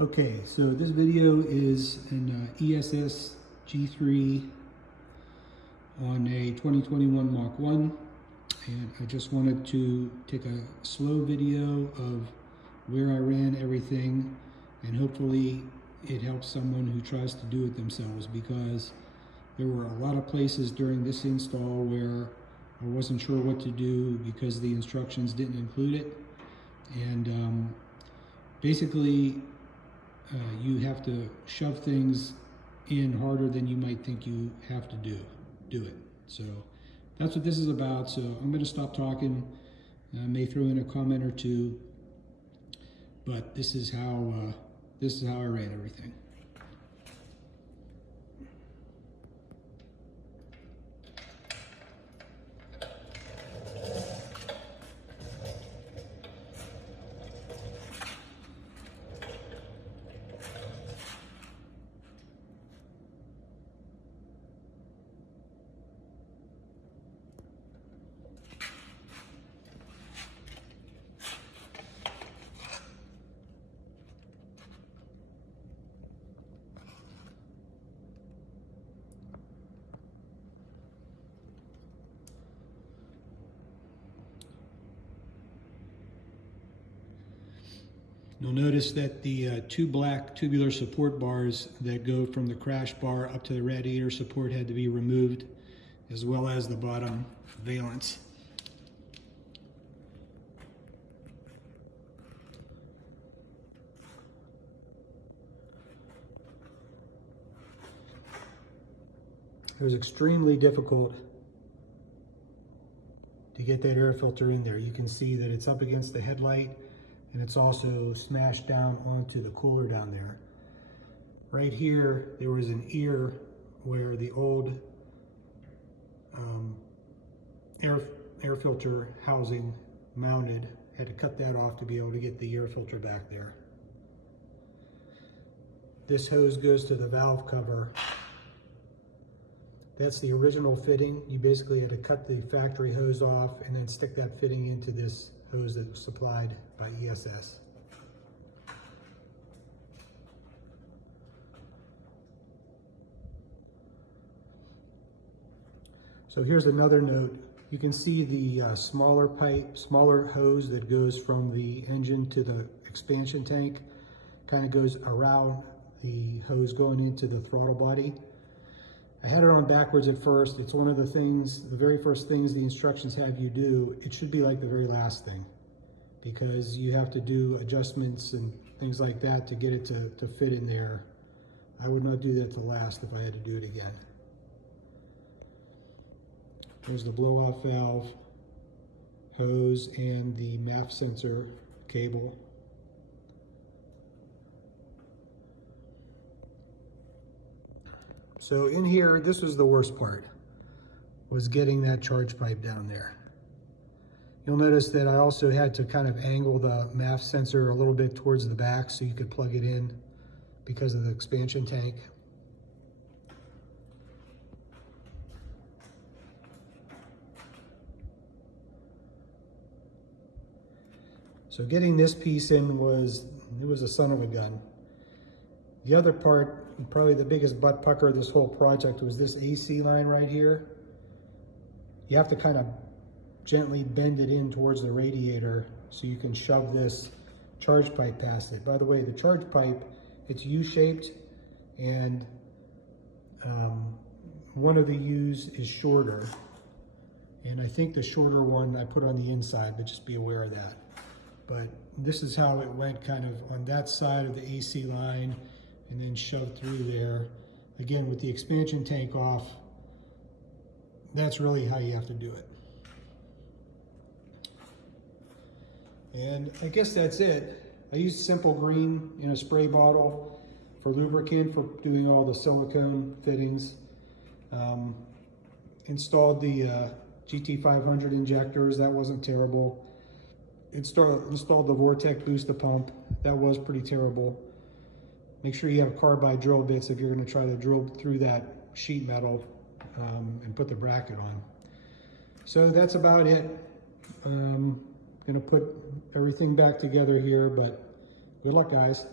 Okay, so this video is an ESS G3 on a 2021 Mach 1, and I just wanted to take a slow video of where I ran everything, and hopefully it helps someone who tries to do it themselves, because there were a lot of places during this install where I wasn't sure what to do because the instructions didn't include it. And basically you have to shove things in harder than you might think you have to do it. So that's what this is about. So I'm going to stop talking. I may throw in a comment or two, but this is how I ran everything. You'll notice that the two black tubular support bars that go from the crash bar up to the radiator support had to be removed, as well as the bottom valance. It was extremely difficult to get that air filter in there. You can see that it's up against the headlight, and it's also smashed down onto the cooler down there. Right here, there was an ear where the old air filter housing mounted. Had to cut that off to be able to get the air filter back there. This hose goes to the valve cover. That's the original fitting. You basically had to cut the factory hose off and then stick that fitting into this hose that was supplied by ESS. So here's another note. You can see the smaller hose that goes from the engine to the expansion tank, kind of goes around the hose going into the throttle body. I had it on backwards at first. It's one of the things, the very first things the instructions have you do. It should be like the very last thing, because you have to do adjustments and things like that to get it to fit in there. I would not do that to last if I had to do it again. There's the blow-off valve, hose, and the Mach sensor cable. So in here, this was the worst part, was getting that charge pipe down there. You'll notice that I also had to kind of angle the Mach sensor a little bit towards the back so you could plug it in because of the expansion tank. So getting this piece in was a son of a gun. The other part, probably the biggest butt pucker of this whole project, was this AC line right here. You have to kind of gently bend it in towards the radiator so you can shove this charge pipe past it. By the way, the charge pipe, it's U-shaped, and one of the U's is shorter. And I think the shorter one I put on the inside, but just be aware of that. But this is how it went, kind of on that side of the AC line, and then shoved through there. Again, with the expansion tank off, that's really how you have to do it. And I guess that's it. I used Simple Green in a spray bottle for lubricant for doing all the silicone fittings. Installed the GT500 injectors. That wasn't terrible. Installed the Vortec booster pump. That was pretty terrible. Make sure you have carbide drill bits if you're going to try to drill through that sheet metal and put the bracket on. So that's about it. Going to put everything back together here, but good luck, guys.